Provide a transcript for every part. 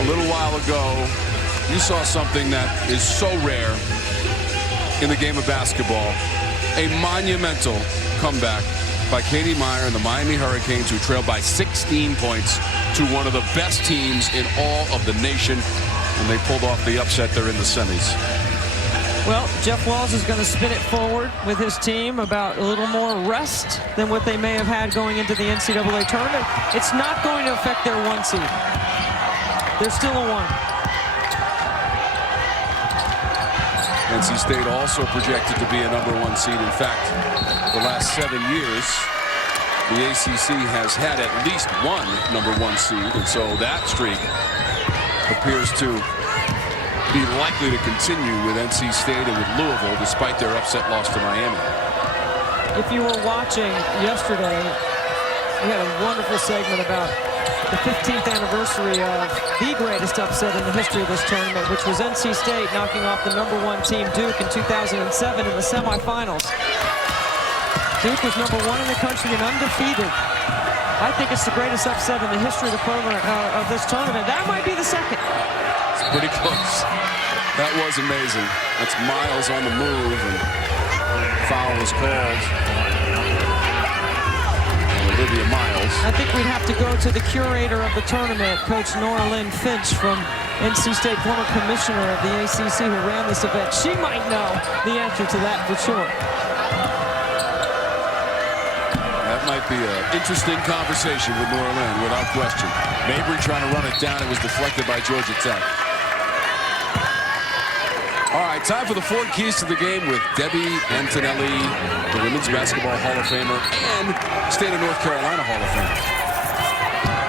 A little while ago, you saw something that is so rare in the game of basketball. A monumental comeback by Katie Meyer and the Miami Hurricanes, who trailed by 16 points to one of the best teams in all of the nation. And they pulled off the upset. They're in the semis. Well, Jeff Walz is going to spin it forward with his team about a little more rest than what they may have had going into the NCAA tournament. It's not going to affect their 1 seed. They're still a 1. NC State also projected to be a #1 seed. In fact, the last 7 years, the ACC has had at least one #1 seed, and so that streak appears to be likely to continue with NC State and with Louisville, despite their upset loss to Miami. If you were watching yesterday, we had a wonderful segment about the 15th anniversary of the greatest upset in the history of this tournament, which was NC State knocking off the #1 team Duke in 2007 in the semifinals. Duke was #1 in the country and undefeated. I think it's the greatest upset in the history of the program of this tournament. That might be the second. It's pretty close. That was amazing. That's Miles on the move, and foul was called. Olivia Miles. I think we'd have to go to the curator of the tournament, Coach Nora Lynn Finch from NC State, former commissioner of the ACC who ran this event. She might know the answer to that for sure. That might be an interesting conversation with Nora Lynn, without question. Mabry trying to run it down. It was deflected by Georgia Tech. All right, time for the 4 keys to the game with Debbie Antonelli, the Women's Basketball Hall of Famer and State of North Carolina Hall of Famer.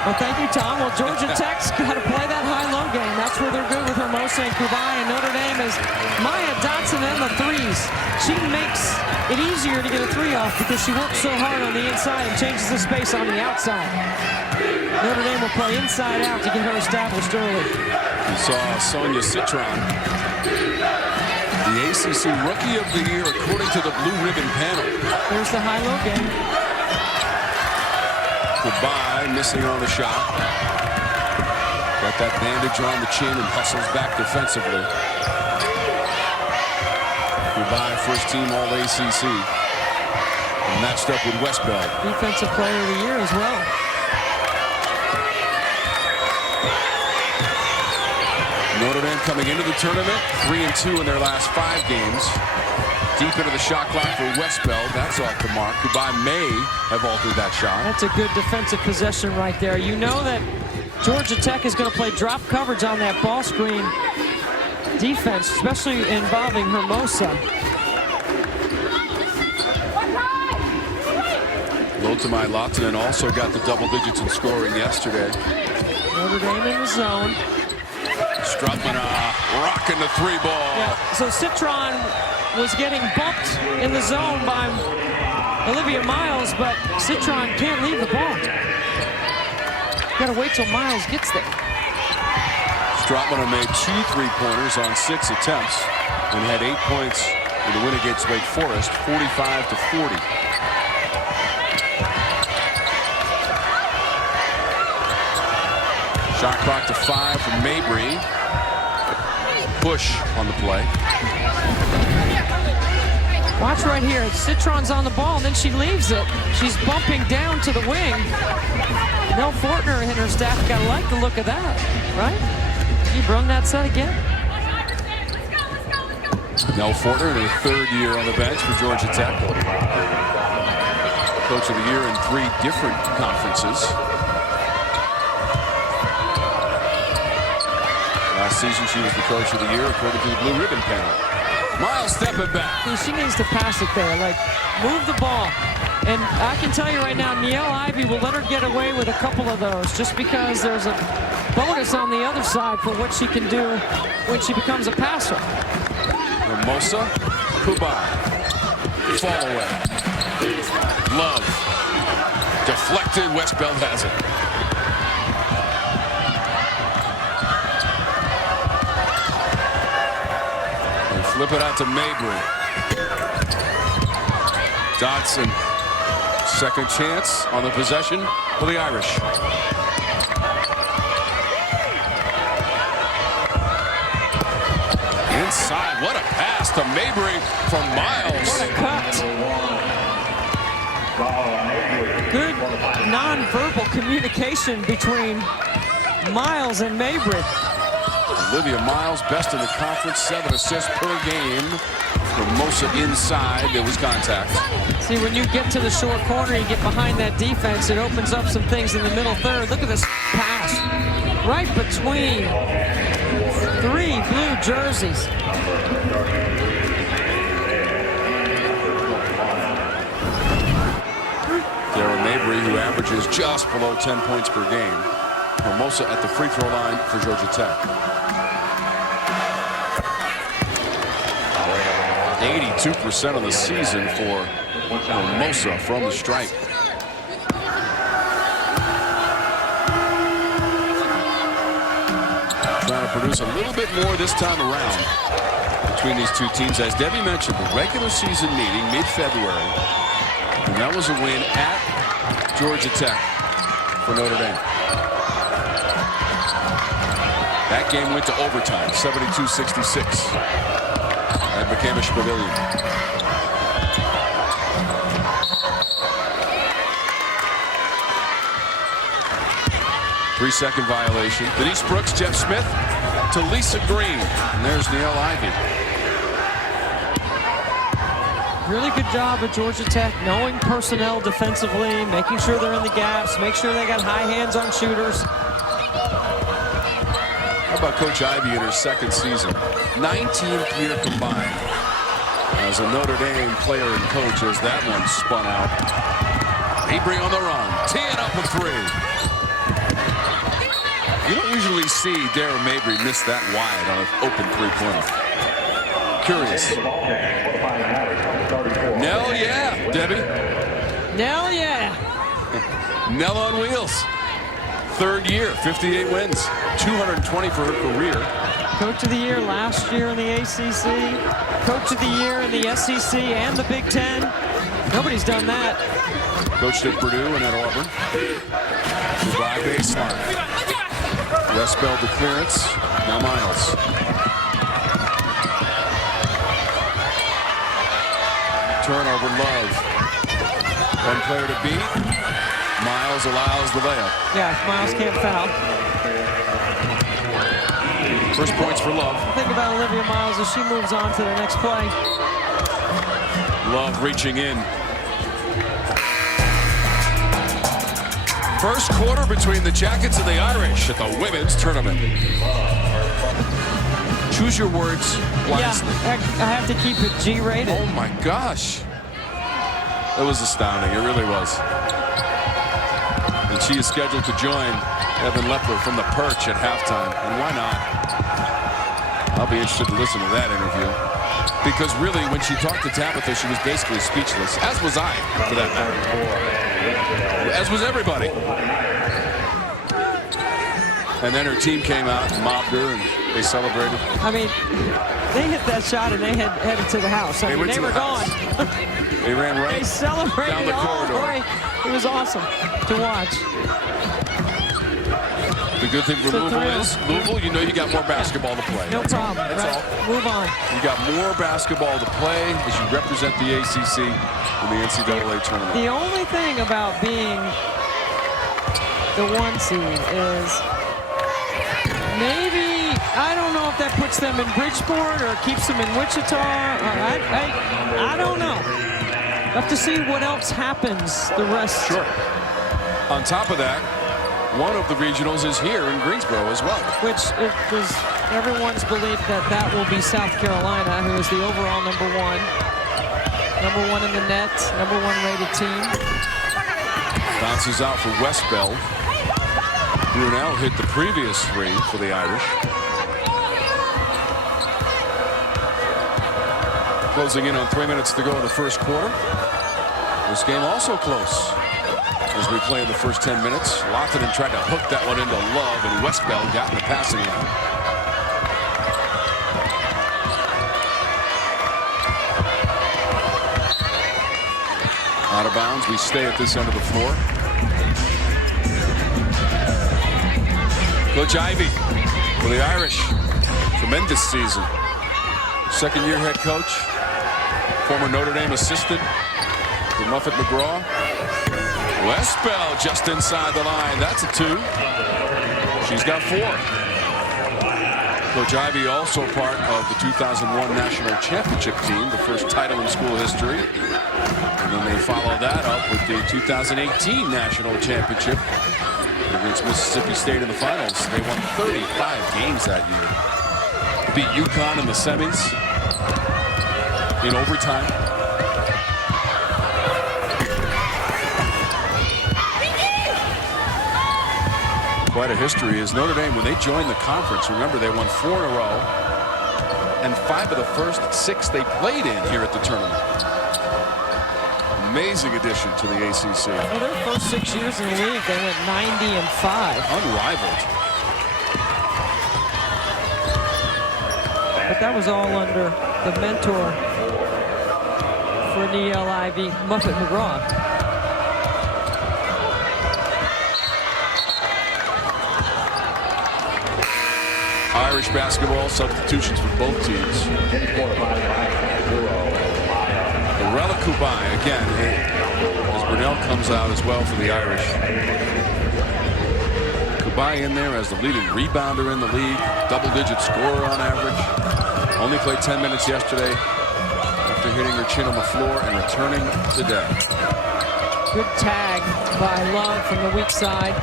Well, thank you, Tom. Well, Georgia Tech's got to play that high-low game. That's where they're good with Hermosa and Kubai. And Notre Dame is Maya Dotson and the threes. She makes it easier to get a 3 off because she works so hard on the inside and changes the space on the outside. Notre Dame will play inside out to get her established early. We saw Sonia Citron, the ACC Rookie of the Year according to the Blue Ribbon panel. There's the high-low game. Goodbye, missing on the shot. Got that bandage on the chin and hustles back defensively. Goodbye, first team All ACC. And matched up with Westbell. Defensive Player of the Year as well. Notre Dame coming into the tournament 3-2 in their last 5 games. Deep into the shot clock for Westbell. That's off the mark. Goodbye may have altered that shot. That's a good defensive possession right there. You know that Georgia Tech is going to play drop coverage on that ball screen defense, especially involving Hermosa. Lotamai Lahtinen also got the double digits in scoring yesterday. Notre Dame in the zone. Strutman rocking the 3 ball. Yeah, so Citron was getting bumped in the zone by Olivia Miles, but Citron can't leave the ball. Got to wait till Miles gets there. Strutman made 2 3-pointers on 6 attempts and had 8 points in the win against Wake Forest, 45-40. Shot clock to 5 from Mabry. Push on the play. Watch right here. Citron's on the ball, and then she leaves it. She's bumping down to the wing. Nell Fortner and her staff got to like the look of that, right? You brung that set again. Nell Fortner in her 3rd year on the bench for Georgia Tech. Coach of the Year in 3 different conferences. Last season, she was the Coach of the Year according to the Blue Ribbon panel. Miles stepping back. She needs to pass it there. Like, move the ball. And I can tell you right now, Niele Ivey will let her get away with a couple of those just because there's a bonus on the other side for what she can do when she becomes a passer. Hermosa, Kubai, fall away. Love, deflected, Westbell has it. And flip it out to Mabry. Dotson, second chance on the possession for the Irish. inside. What a pass to Mabry from Miles. What a cut. Good non-verbal communication between Miles and Mabry. Olivia Miles, best in the conference, 7 assists per game. Hermosa inside, there was contact. See, when you get to the short corner, you get behind that defense, it opens up some things in the middle third. Look at this pass. Right between 3 blue jerseys. Dara Mabry, who averages just below 10 points per game. Hermosa at the free throw line for Georgia Tech. 82% of the season for Hermosa from the stripe. Trying to produce a little bit more this time around between these two teams. As Debbie mentioned, the regular season meeting mid-February, and that was a win at Georgia Tech for Notre Dame. That game went to overtime, 72-66 at McCamish Pavilion. Three-second violation. Denise Brooks, Jeff Smith to Lisa Green. And there's Niele Ivey. Really good job at Georgia Tech, knowing personnel defensively, making sure they're in the gaps, make sure they got high hands on shooters. How about Coach Ivey in her second season? 19th year combined as a Notre Dame player and coach as that one spun out. Mabry on the run, teeing up a 3. You don't usually see Dara Mabry miss that wide on an open three-pointer. Curious. Nell, yeah, Debbie. Nell, yeah. Nell on wheels. Third year, 58 wins, 220 for her career. Coach of the year last year in the ACC. Coach of the year in the SEC and the Big Ten. Nobody's done that. Coached at Purdue and at Auburn. By baseline. Westbell the clearance. Now Miles. Turnover, Love. One player to beat. Miles allows the layup. Yeah, Miles can't foul. First points for Love. Think about Olivia Miles as she moves on to the next play. Love reaching in. First quarter between the Jackets and the Irish at the women's tournament. Choose your words wisely. Yeah, I have to keep it G-rated. Oh my gosh. It was astounding. It really was. And she is scheduled to join Evan Lepler from the perch at halftime. And why not? I'll be interested to listen to that interview. Because really, when she talked to Tabitha, she was basically speechless. As was I, for that matter. As was everybody. And then her team came out and mobbed her, and they celebrated. I mean, they hit that shot, and they headed to the house. I mean, they were gone. They ran right They celebrated down the corridor. all the way. It was awesome to watch. The good thing for Louisville is, Louisville, you know you got more basketball to play. No problem. That's right. all. Move on. You got more basketball to play as you represent the ACC in the NCAA tournament. The only thing about being the 1 seed is maybe, I don't know if that puts them in Bridgeport or keeps them in Wichita. I don't know. Have to see what else happens the rest. Sure. On top of that, one of the regionals is here in Greensboro as well. Which it was everyone's belief that will be South Carolina, who is the overall number 1. Number 1 in the net, number 1 rated team. Bounces out for Westbell. Brunel hit the previous 3 for the Irish. Closing in on 3 minutes to go in the first quarter. This game also close as we play in the first 10 minutes. Lockton tried to hook that one into Love, and Westbell got in the passing line. Out of bounds. We stay at this end of the floor. Coach Ivey for the Irish. Tremendous season. second-year head coach, former Notre Dame assistant for Muffet McGraw. Westbell just inside the line. That's a 2. She's got 4. Coach Ivey also part of the 2001 National Championship team, the first title in school history. And then they follow that up with the 2018 National Championship against Mississippi State in the finals. They won 35 games that year. Beat UConn in the semis in overtime. Quite a history is Notre Dame when they joined the conference. Remember, they won 4 in a row, and 5 of the first 6 they played in here at the tournament. Amazing addition to the ACC. Well, their first 6 years in the league, they went 90-5. Unrivaled. But that was all under the mentor for Niele Ivey, Muffet McGraw. Irish basketball substitutions for both teams. Arella Kubai again, as Brunel comes out as well for the Irish. Kubai in there as the leading rebounder in the league, double-digit scorer on average. Only played 10 minutes yesterday after hitting her chin on the floor and returning today. Good tag by Love from the weak side.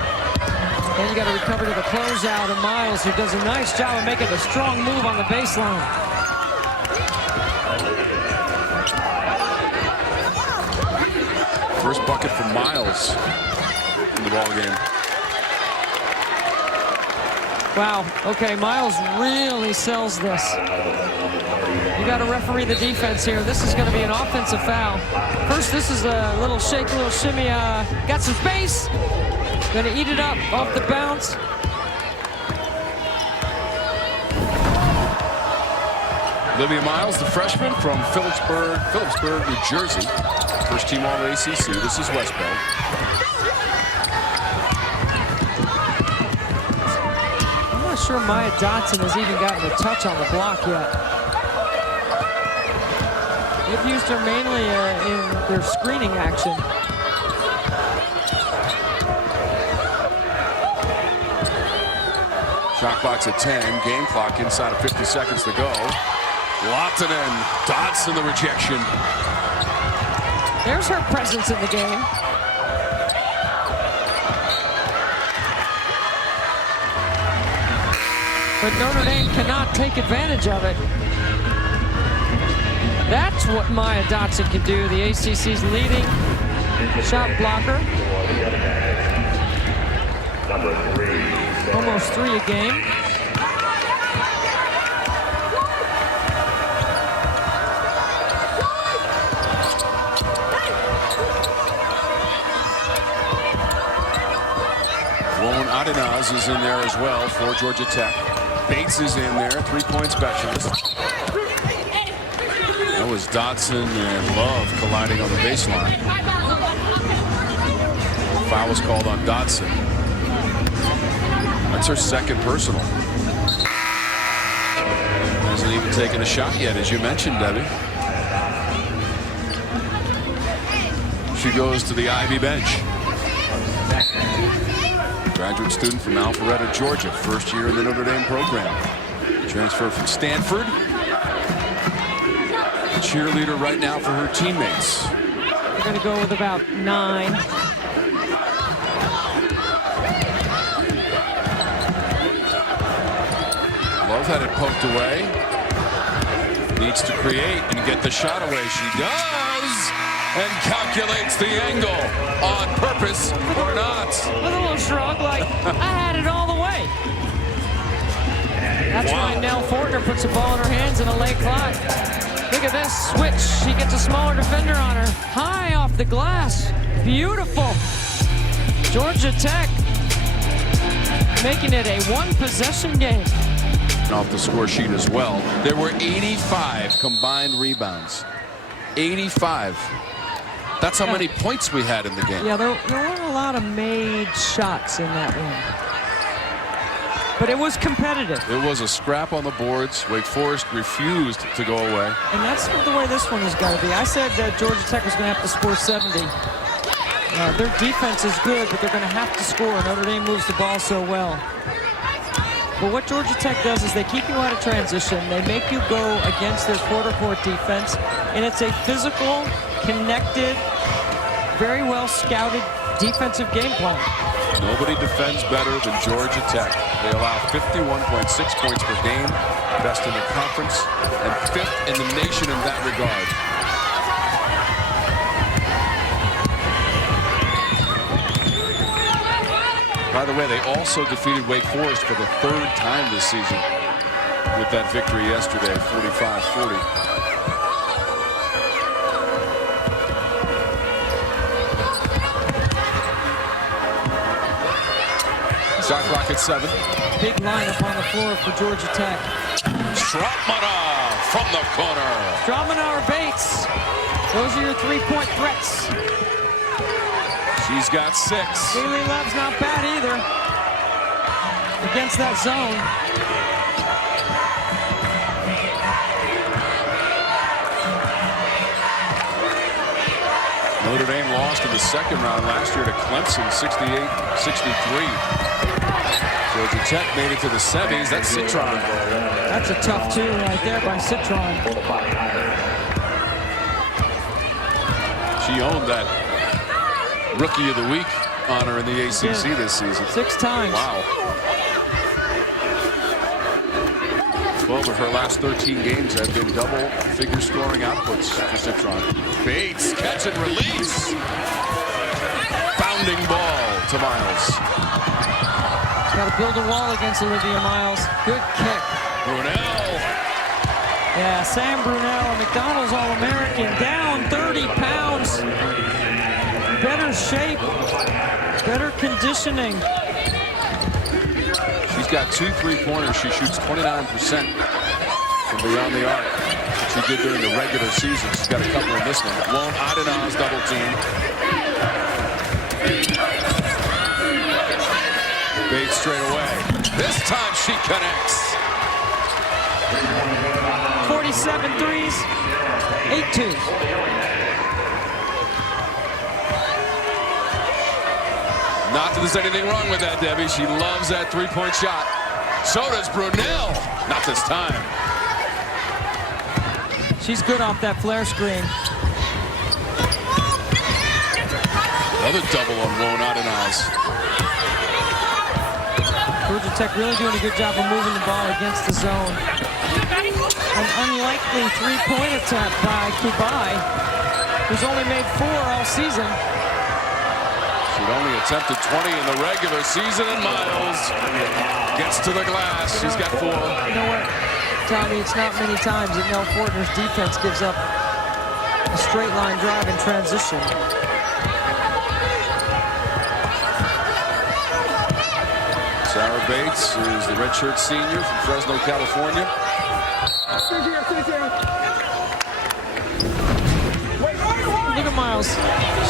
Then you got to recover to the closeout of Miles, who does a nice job of making a strong move on the baseline. First bucket for Miles in the ball game. Wow. Okay, Miles really sells this. You got to referee the defense here. This is going to be an offensive foul. First, this is a little shake, little shimmy. Got some space. Going to eat it up off the bounce. Olivia Miles, the freshman from Phillipsburg, New Jersey. First team All-ACC. This is Westbell. I'm not sure Maya Dotson has even gotten a touch on the block yet. They've used her mainly in their screening action. Shot clock's at 10. Game clock inside of 50 seconds to go. Lahtinen, Dotson the rejection. There's her presence in the game. But Notre Dame cannot take advantage of it. That's what Maya Dotson can do, the ACC's leading shot blocker. Almost 3 a game. Lone Adenaz is in there as well for Georgia Tech. Bates is in there, three-point specialist. That was Dotson and Love colliding on the baseline. Foul was called on Dotson. That's her second personal. Hasn't even taken a shot yet, as you mentioned, Debbie. She goes to the Ivy bench. Graduate student from Alpharetta, Georgia. First year in the Notre Dame program. Transfer from Stanford. Cheerleader right now for her teammates. They're going to go with about 9. Love had it poked away. Needs to create and get the shot away. She does! And calculates the angle on purpose or not. With a little shrug like, I had it all the way. That's why Nell Fortner puts the ball in her hands in a late clock. Look at this switch. She gets a smaller defender on her. High off the glass. Beautiful. Georgia Tech making it a one-possession game. Off the score sheet as well. There were 85 combined rebounds. 85. That's how many points we had in the game. Yeah, there weren't a lot of made shots in that one. But it was competitive. It was a scrap on the boards. Wake Forest refused to go away. And that's the way this one is going to be. I said that Georgia Tech was going to have to score 70. Their defense is good, but they're going to have to score. Notre Dame moves the ball so well. But what Georgia Tech does is they keep you out of transition. They make you go against their quarter court defense. And it's a physical, connected, very well scouted defensive game plan. Nobody defends better than Georgia Tech. They allow 51.6 points per game, best in the conference, and 5th in the nation in that regard. By the way, they also defeated Wake Forest for the 3rd time this season with that victory yesterday, 45-40. Shot clock at 7. Big lineup on the floor for Georgia Tech. Strotmanov from the corner. Strotmanov or Bates. Those are your 3-point threats. She's got 6. Bailey Love's not bad either against that zone. Notre Dame lost in the 2nd round last year to Clemson, 68-63. Georgia Tech made it to the semis. That's Citron. That's a tough 2 right there by Citron. She owned that Rookie of the Week honor in the ACC this season. 6 times. Wow. 12 of her last 13 games have been double-figure scoring outputs for Citron. Bates, catch and release. Bounding ball to Miles. Got to build a wall against Olivia Miles. Good kick. Brunel. Yeah, Sam Brunel, a McDonald's All-American, down 30 pounds. Better shape, better conditioning. She's got 2 3-pointers. She shoots 29% from beyond the arc. She did during the regular season. She's got a couple in this one. Lone Adenau's double team. Bates straight away. This time she connects. 47 threes, 8 twos. Not that there's anything wrong with that, Debbie. She loves that 3-point shot. So does Brunel. Not this time. She's good off that flare screen. Another double on Lone Adenau's. Georgia Tech really doing a good job of moving the ball against the zone. An unlikely 3-point attempt by Kubai, who's only made 4 all season. She'd only attempted 20 in the regular season, and Miles gets to the glass. She's got 4. You know what, Tommy, it's not many times that Nell Fortner's defense gives up a straight line drive in transition. Sarah Bates is the redshirt senior from Fresno, California. Look at Miles.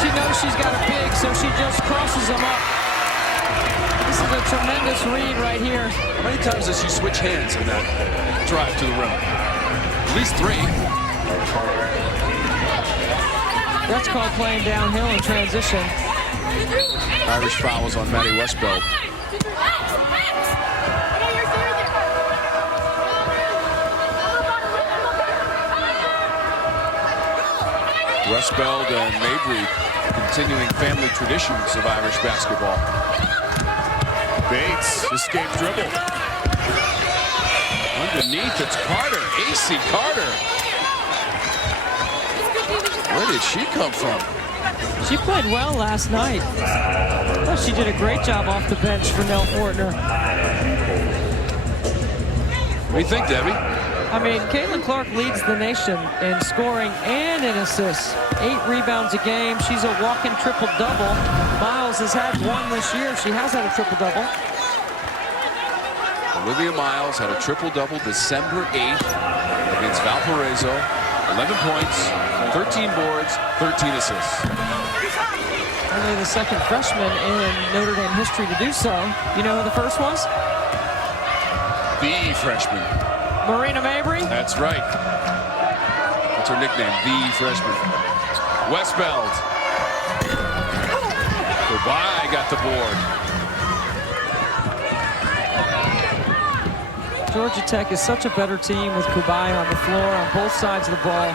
She knows she's got a big, so she just crosses him up. This is a tremendous read right here. How many times does she switch hands in that drive to the rim? At least 3. That's called playing downhill in transition. Irish fouls on Maddie Westbeld. Westbeld and Mabry continuing family traditions of Irish basketball. Bates, escape dribble. Underneath, it's Carter, AC Carter. Where did she come from? She played well last night. I thought she did a great job off the bench for Nell Fortner. What do you think, Debbie? I mean, Caitlin Clark leads the nation in scoring and in assists. 8 rebounds a game. She's a walking triple-double. Miles has had 1 this year. She has had a triple-double. Olivia Miles had a triple-double December 8th against Valparaiso. 11 points, 13 boards, 13 assists. Only the second freshman in Notre Dame history to do so. You know who the first was? the freshman. Marina Mabry. That's right. That's her nickname, the freshman. Westbeld. Kubai got the board. Georgia Tech is such a better team with Kubai on the floor on both sides of the ball.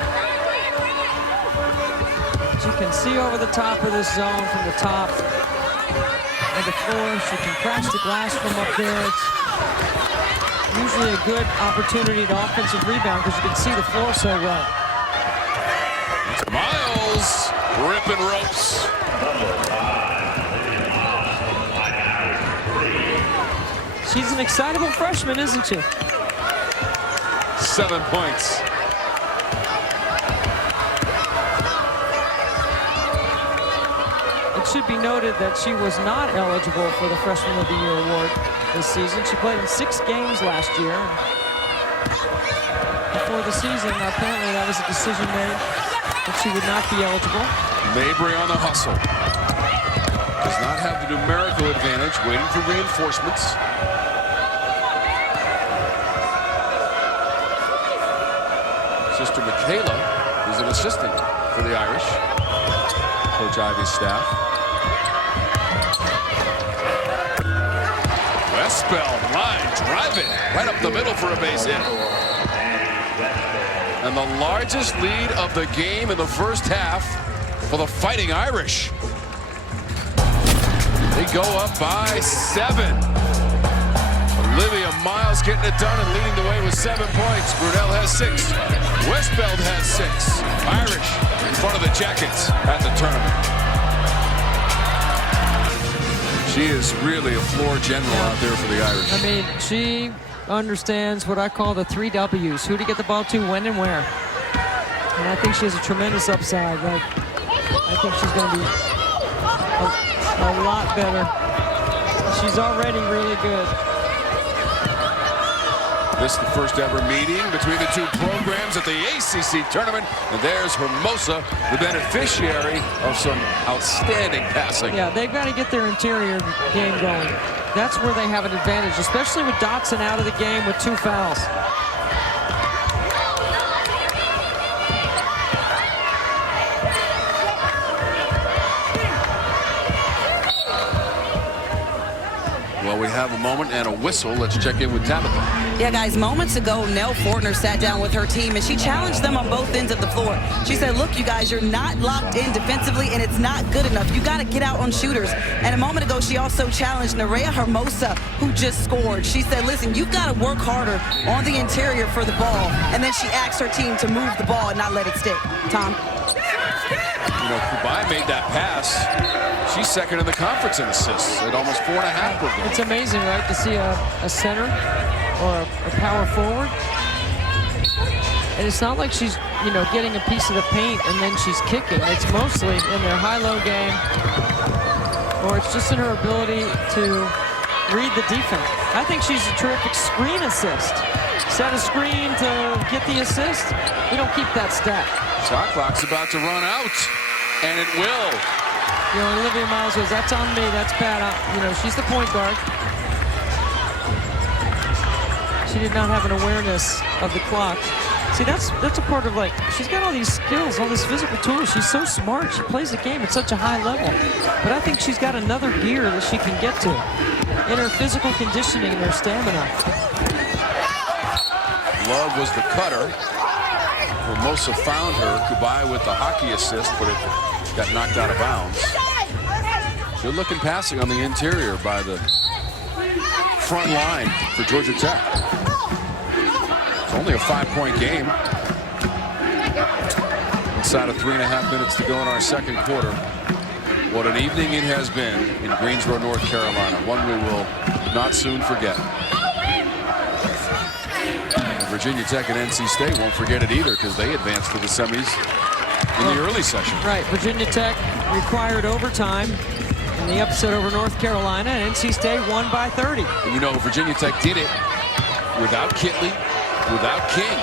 She can see over the top of this zone from the top of the floor. She can crash the glass from up there. It's usually a good opportunity to offensive rebound because you can see the floor so well. Miles ripping ropes. She's an excitable freshman, isn't she? 7 points. It should be noted that she was not eligible for the Freshman of the Year award this season. She played in 6 games last year. Before the season, apparently that was a decision made that she would not be eligible. Mabry on the hustle. Does not have the numerical advantage, waiting for reinforcements. Sister Michaela is an assistant for the Irish. Coach Ivy's staff. Westbeld line driving right up the middle for a base hit. And the largest lead of the game in the first half for the Fighting Irish. They go up by 7. Olivia Miles getting it done and leading the way with 7 points. Brunel has 6. Westbeld has 6. Irish in front of the Jackets at the tournament. She is really a floor general out there for the Irish. I mean, she understands what I call the 3 W's. Who to get the ball to, when, and where. And I think she has a tremendous upside. Like, I think she's going to be a lot better. She's already really good. This is the first ever meeting between the two programs at the ACC tournament. And there's Hermosa, the beneficiary of some outstanding passing. Yeah, they've got to get their interior game going. That's where they have an advantage, especially with Dotson out of the game with 2 fouls. Well, we have a moment and a whistle. Let's check in with Tabitha. Yeah, guys, moments ago, Nell Fortner sat down with her team, and she challenged them on both ends of the floor. She said, look, you guys, you're not locked in defensively, and it's not good enough. You got to get out on shooters. And a moment ago, she also challenged Nerea Hermosa, who just scored. She said, listen, you've got to work harder on the interior for the ball. And then she asked her team to move the ball and not let it stick. Tom? You know, Kubai made that pass. She's second in the conference in assists at almost 4.5 per game. It's amazing, right, to see a center or a power forward. And it's not like she's, you know, getting a piece of the paint and then she's kicking. It's mostly in their high-low game, or it's just in her ability to read the defense. I think she's a terrific screen assist. Set a screen to get the assist. We don't keep that stat. Shot clock's about to run out, and it will. You know, Olivia Miles goes, that's on me, that's Pat. You know, she's the point guard. She did not have an awareness of the clock. See, that's a part of, like, she's got all these skills, all these physical tools. She's so smart. She plays the game at such a high level. But I think she's got another gear that she can get to in her physical conditioning and her stamina. Love was the cutter. Hermosa found her. Kubai with the hockey assist, but it got knocked out of bounds. Good looking passing on the interior by the front line for Georgia Tech. It's only a 5-point game. Inside of 3.5 minutes to go in our second quarter. What an evening it has been in Greensboro, North Carolina. One we will not soon forget. Virginia Tech and NC State won't forget it either, because they advanced to the semis in the early session. Right, Virginia Tech required overtime in the upset over North Carolina, and NC State won by 30. And you know, Virginia Tech did it without Kitley, without King.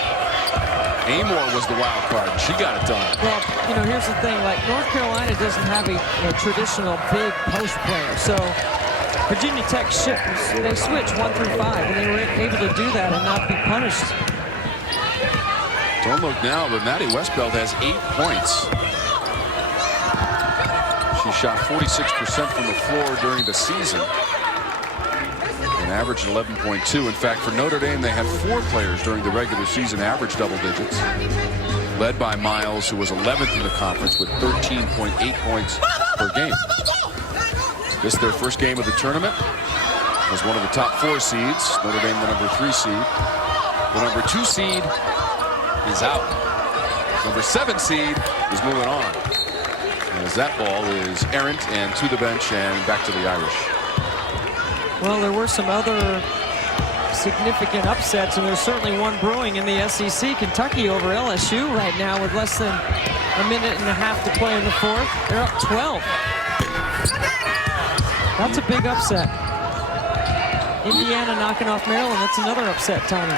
Amor was the wild card. She got it done. Well, you know, here's the thing. Like, North Carolina doesn't have a traditional big post player. So Virginia Tech they switched 1 through 5, and they were able to do that and not be punished. Don't look now, but Maddie Westbeld has 8 points. She shot 46% from the floor during the season and averaged 11.2. In fact, for Notre Dame, they had 4 players during the regular season average double digits, led by Miles, who was 11th in the conference with 13.8 points per game. This is their first game of the tournament. Was one of the top 4 seeds. Notre Dame, the number 3 seed. The number 2 seed is out. Number 7 seed is moving on, as that ball is errant and to the bench and back to the Irish. Well, there were some other significant upsets, and there's certainly one brewing in the SEC. Kentucky over LSU right now with less than a minute and a half to play in the 4th. They're up 12. That's a big upset. Indiana knocking off Maryland. That's another upset, Tommy.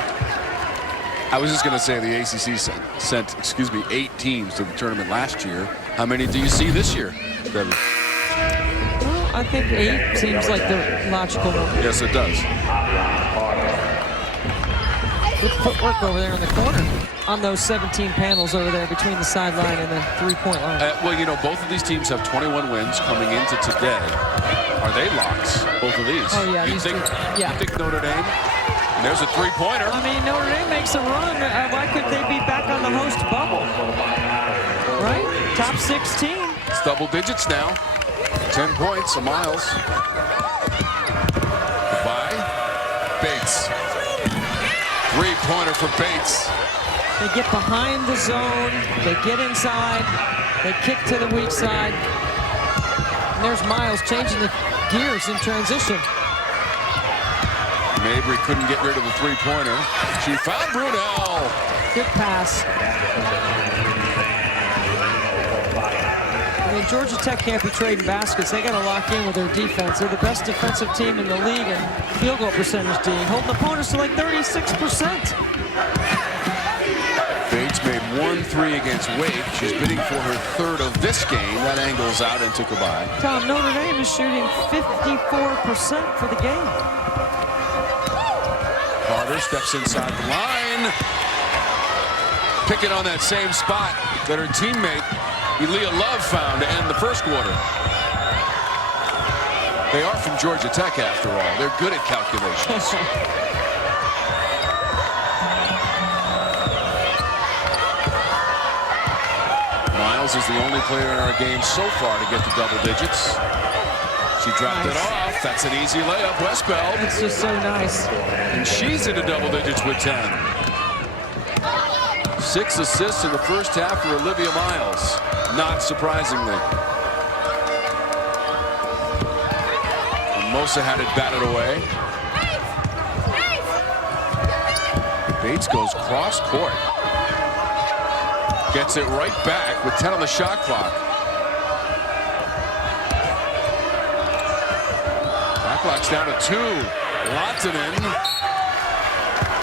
I was just going to say the ACC sent 8 teams to the tournament last year. How many do you see this year, Debbie? Well, I think 8 seems like the logical number. Yes, it does. Good footwork over there in the corner on those 17 panels over there between the sideline and the 3-point line. Well, you know, both of these teams have 21 wins coming into today. Are they locks, both of these? Oh, yeah. You think Notre Dame? And there's a 3-pointer. I mean, Notre Dame makes a run. Why could they be back on the host bubble? Right? Top 16. It's double digits now. 10 points, Miles. Goodbye. Bates. 3-pointer for Bates. They get behind the zone. They get inside. They kick to the weak side. And there's Miles changing the gears in transition. Mabry couldn't get rid of the 3-pointer. She found Brunel. Good pass. I mean, Georgia Tech can't be trading baskets. They got to lock in with their defense. They're the best defensive team in the league in field goal percentage, D, holding opponents to like 36%. Bates made 1 3 against Wake. She's bidding for her 3rd of this game. That angles out and took a bye. Tom, Notre Dame is shooting 54% for the game. Carter steps inside the line. Picking on that same spot that her teammate Elia Love found to end the first quarter. They are from Georgia Tech after all. They're good at calculations. Miles is the only player in our game so far to get to double digits. She dropped it off. That's an easy layup. Westbeld. It's just so nice. And she's into double digits with 10. 6 assists in the first half for Olivia Miles. Not surprisingly. And Mosa had it batted away. Bates goes cross court. Gets it right back with 10 on the shot clock. Shot clock's down to 2. Lotzinen.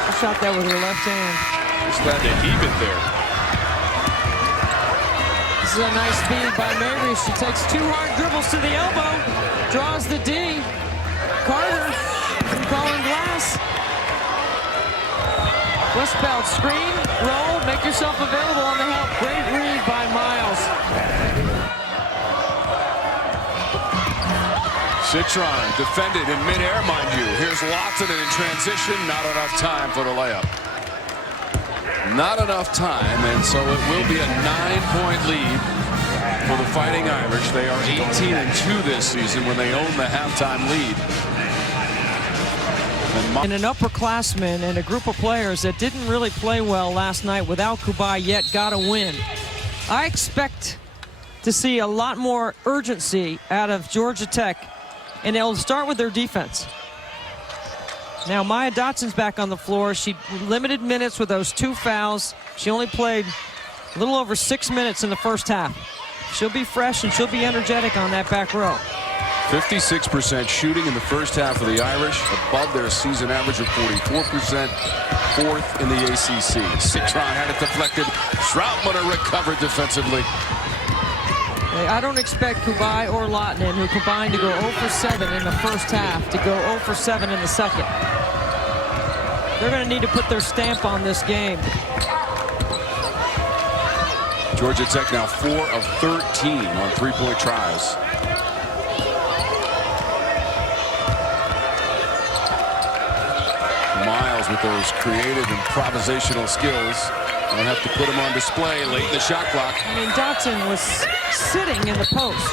She shot that with her left hand. Just had to heave it there. This is a nice speed by Mabry. She takes 2 hard dribbles to the elbow. Draws the D. Carter from calling glass. Westbeld screen, roll, make yourself available on the help. Great read by Miles. Citron defended in midair, mind you. Here's Lotzinen in transition. Not enough time for the layup. Not enough time, and so it will be a 9-point lead for the Fighting Irish. They are 18-2 this season when they own the halftime lead. And an upperclassman and a group of players that didn't really play well last night without Kubai yet got a win. I expect to see a lot more urgency out of Georgia Tech, and it'll start with their defense. Now Maya Dotson's back on the floor. She limited minutes with those 2 fouls. She only played a little over 6 minutes in the first half. She'll be fresh and she'll be energetic on that back row. 56% shooting in the first half of the Irish, above their season average of 44%, 4th in the ACC. Citron had it deflected. Troutman recovered defensively. I don't expect Kubai or Lottinen, who combined to go 0 for 7 in the first half, to go 0 for 7 in the second. They're going to need to put their stamp on this game. Georgia Tech now 4 of 13 on three-point tries. Miles with those creative improvisational skills. Don't have to put them on display late in the shot clock. I mean, Dotson was sitting in the post.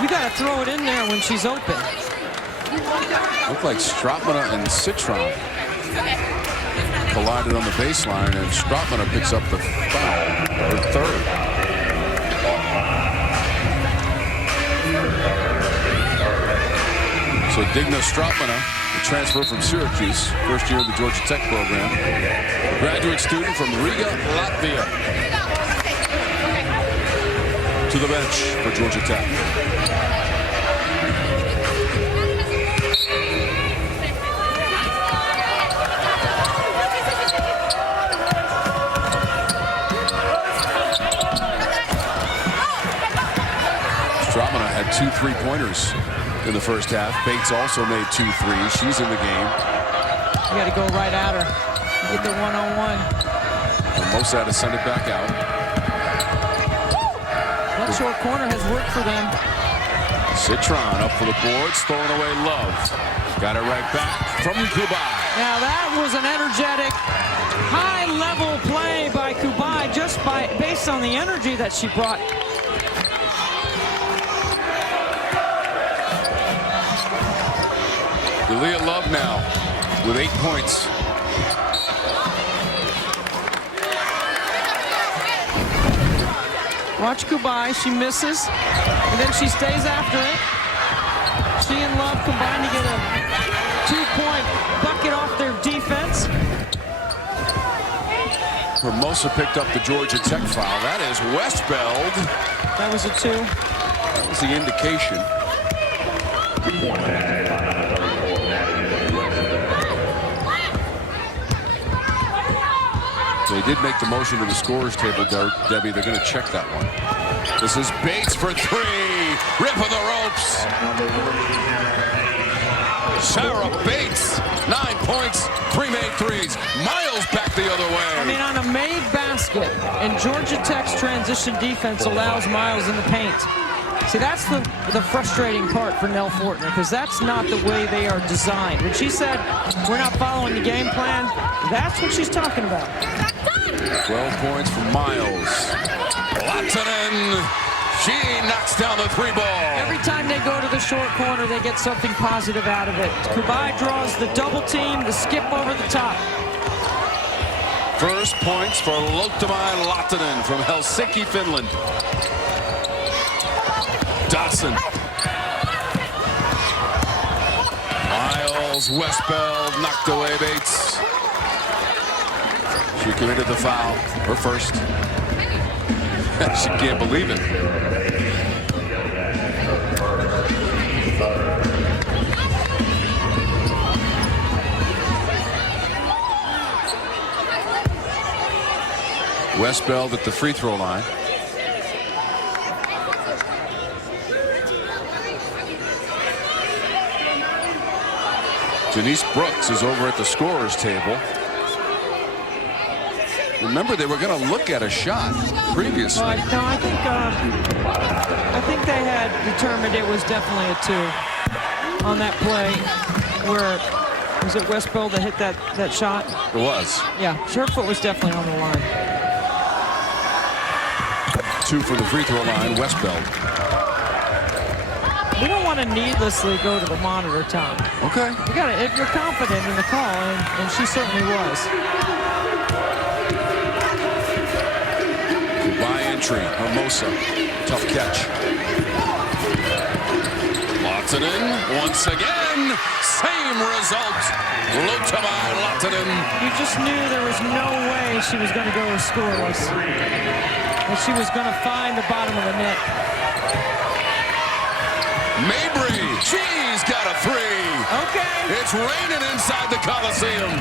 You got to throw it in there when she's open. Looked like Stratmana and Citron collided on the baseline, and Stratmana picks up the foul, her third. So Digna Stratmana, the transfer from Syracuse, first year of the Georgia Tech program, a graduate student from Riga, Latvia, to the bench for Georgia Tech. Stratmana had 2 3-pointers in the first half. Bates also made 2 threes. She's in the game. You got to go right at her. Get the one-on-one. Mosa had to send it back out. That short corner has worked for them. Citron up for the boards, throwing away Love. Got it right back from Kubai. Now that was an energetic, high-level play by Kubai, just based on the energy that she brought. Delia Love now with 8 points. Watch Kubai, she misses, and then she stays after it. She and Love combine to get a 2-point bucket off their defense. Hermosa picked up the Georgia Tech foul. That is Westbeld. That was a 2. That was the indication. They did make the motion to the scorer's table, Debbie. They're going to check that one. This is Bates for 3. Rip of the ropes. Sarah Bates, 9 points, 3 made threes. Miles back the other way. I mean, on a made basket, and Georgia Tech's transition defense allows Miles in the paint. See, that's the frustrating part for Nell Fortner, because that's not the way they are designed. When she said, we're not following the game plan, that's what she's talking about. 12 points for Miles. Lottinen, she knocks down the 3 ball. Every time they go to the short corner, they get something positive out of it. Kubai draws the double team, the skip over the top. First points for Lottinen Lottinen from Helsinki, Finland. Dotson. Miles, Westbeld knocked away Bates. She committed the foul, her first. She can't believe it. Westbeld at the free throw line. Janice Brooks is over at the scorer's table. Remember, they were going to look at a shot previously. No, I think they had determined it was definitely a 2 on that play. Where was it Westbeld that hit that shot? It was. Yeah, her foot was definitely on the line. 2 for the free throw line, Westbeld. We don't want to needlessly go to the monitor, Tom. Okay. You got to, if you're confident in the call, and she certainly was. By entry, Hermosa, tough catch. Lottinen once again, same result. Lottinen. You just knew there was no way she was going to go scoreless. And she was going to find the bottom of the net. Mabry, she's got a 3. Okay. It's raining inside the Coliseum.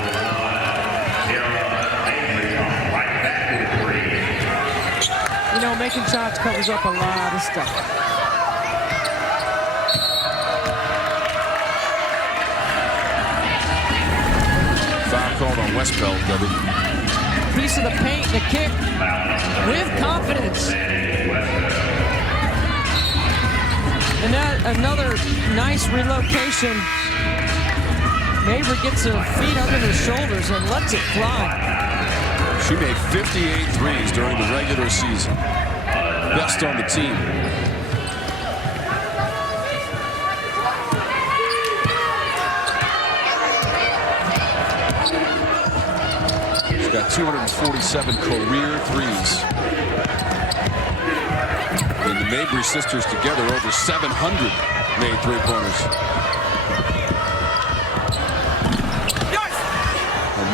You know, making shots covers up a lot of stuff. Foul called on Westbeld, Debbie. Piece of the paint, the kick with confidence. And that another nice relocation. Mabry gets her feet under her shoulders and lets it fly. She made 58 threes during the regular season. Best on the team. She's got 247 career threes. And the Mabry sisters together over 700 made three-pointers.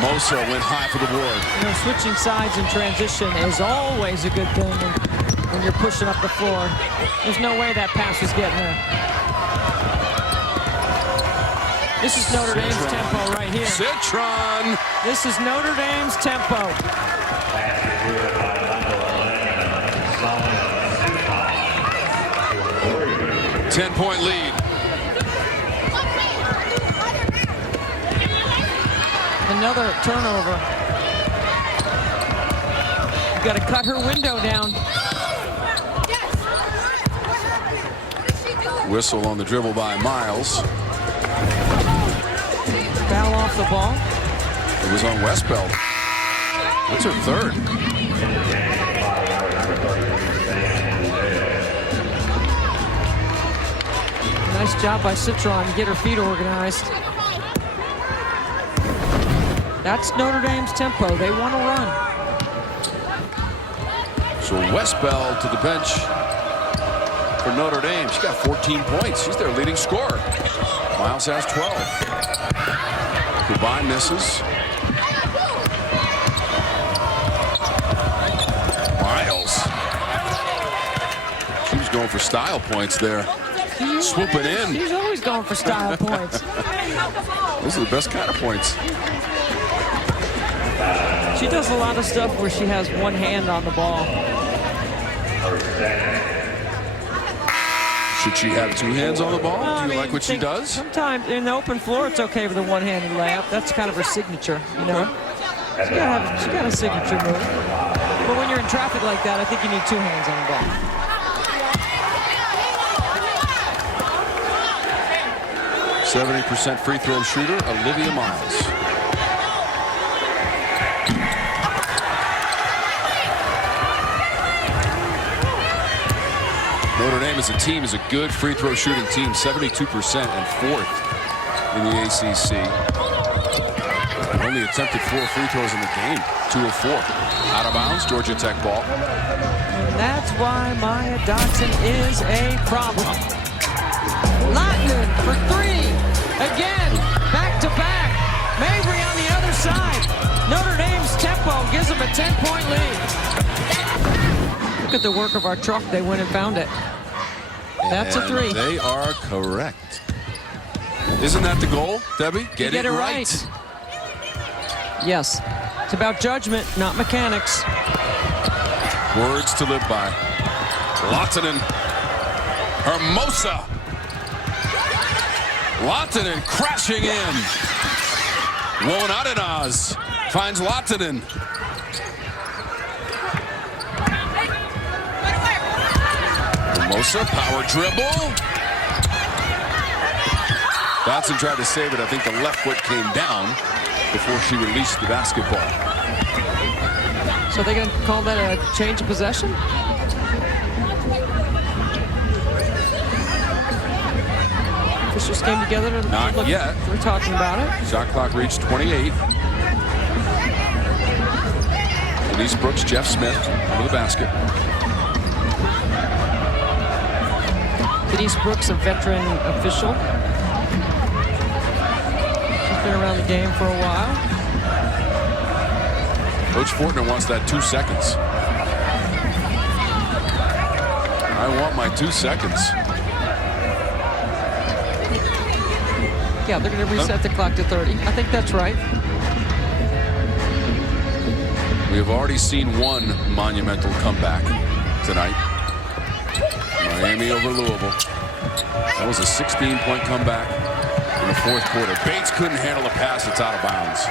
Mosa went high for the board. You know, switching sides in transition is always a good thing when you're pushing up the floor. There's no way that pass was getting her. This is Notre Dame's tempo right here. Citron. This is Notre Dame's tempo. 10-point lead. Another turnover. You got to cut her window down. Whistle on the dribble by Miles. Foul off the ball. It was on Westbeld. That's her third. Nice job by Citron to get her feet organized. That's Notre Dame's tempo. They want to run. So Westbeld to the bench for Notre Dame. She's got 14 points. She's their leading scorer. Miles has 12. Goodbye misses. Miles. She was going for style points there. Swooping in. She's always going for style points. Those are the best kind of points. She does a lot of stuff where she has one hand on the ball. Should she have two hands on the ball? Well, Do you like what she does? Sometimes in the open floor, it's okay with a one-handed layup. That's kind of her signature, you know. She got a signature move. But when you're in traffic like that, I think you need two hands on the ball. 70% free throw shooter, Olivia Miles. Notre Dame as a team is a good free throw shooting team, 72% and fourth in the ACC. Only attempted 4 free throws in the game, 2 of 4. Out of bounds, Georgia Tech ball. And that's why Maya Dotson is a problem. Lottman for 3. Again, back to back. Mabry on the other side. Notre Dame's tempo gives them a 10-point lead. Look at the work of our truck. They went and found it. That's a 3. They are correct. Isn't that the goal, Debbie? Get it right. Yes. It's about judgment, not mechanics. Words to live by. Lahtinen. Hermosa. Lahtinen crashing in. Wonadenaz finds Lahtinen. Hermosa, power dribble. Dotson tried to save it. I think the left foot came down before she released the basketball. So they're going to call that a change of possession? Officials came together to Not look. yet. We're talking about it. Shot clock reached 28. Denise Brooks, Jeff Smith under the basket. Denise Brooks, a veteran official. She's been around the game for a while. Coach Fortner wants that 2 seconds. I want my 2 seconds. Yeah, they're going to reset the clock to 30. I think that's right. We have already seen one monumental comeback. tonight. Miami over Louisville. That was a 16-point comeback in the fourth quarter. Bates couldn't handle a pass. It's out of bounds.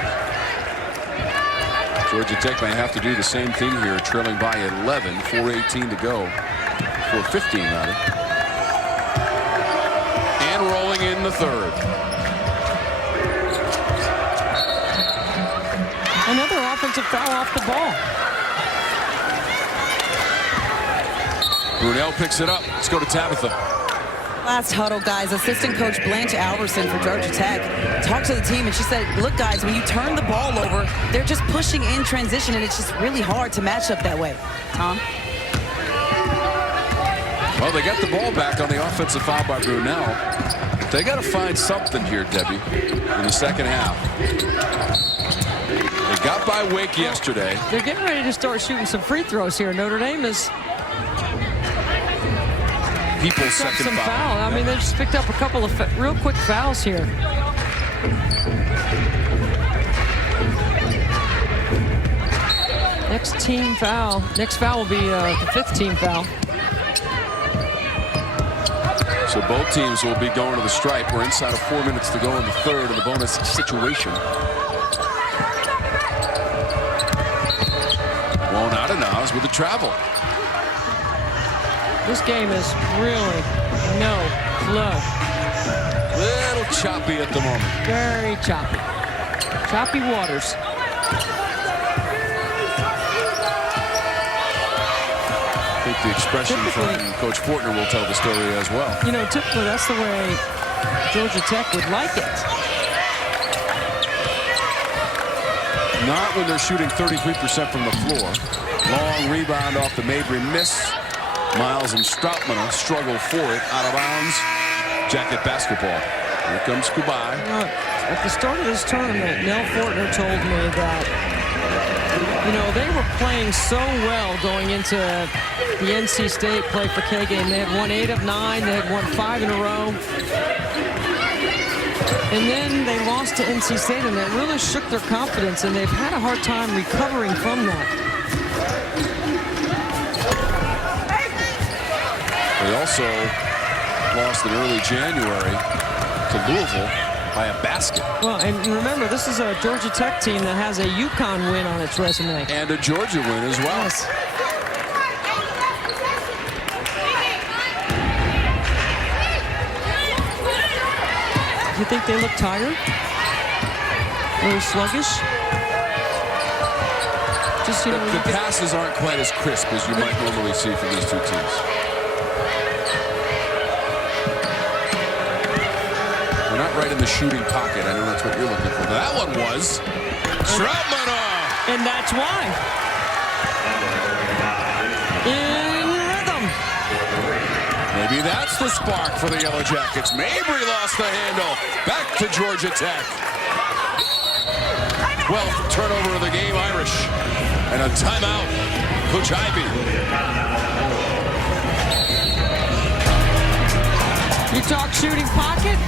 Georgia Tech may have to do the same thing here, trailing by 11, 4:18 to go. 4:15 rather. And rolling in the third. Another offensive foul off the ball. Brunel picks it up. Let's go to Tabitha. Last huddle, guys, assistant coach Blanche Alverson for Georgia Tech talked to the team, and she said, look, guys, when you turn the ball over, they're just pushing in transition, and it's just really hard to match up that way. Tom? Well, they got the ball back on the offensive foul by Brunel. They got to find something here, Debbie, in the second half. They got by Wake yesterday. They're getting ready to start shooting some free throws here. Notre Dame is People's second some foul. I mean, they just picked up a couple of real quick fouls here. Next team foul. Next foul will be the 5th team foul. So both teams will be going to the stripe. We're inside of 4 minutes to go in the third in the bonus situation. Won't out of Nas with the travel. This game is really no flow. Little choppy at the moment. Very choppy. Choppy waters. I think the expression from Coach Fortner will tell the story as well. You know, typically that's the way Georgia Tech would like it. Not when they're shooting 33% from the floor. Long rebound off the Mabry miss. Miles and Stroutman struggle for it. Out of bounds. Jacket basketball. Here comes Kubai. You know, at the start of this tournament, Nell Fortner told me that, you know, they were playing so well going into the NC State play for K game. They had won 8 of 9. They had won 5 in a row. And then they lost to NC State, and that really shook their confidence, and they've had a hard time recovering from that. They also lost in early January to Louisville by a basket. Well, and remember, this is a Georgia Tech team that has a UConn win on its resume. And a Georgia win as well. Yes. You think they look tired? A little sluggish? Just, you know, The passes aren't quite as crisp as you might normally see from these two teams. They're not right in the shooting pocket. I know that's what you're looking for. That one was. Stroutman. And that's why. In rhythm. Maybe that's the spark for the Yellow Jackets. Mabry lost the handle. Back to Georgia Tech. 12th turnover of the game, Irish. And a timeout, Coach Ivey. You talk shooting pocket?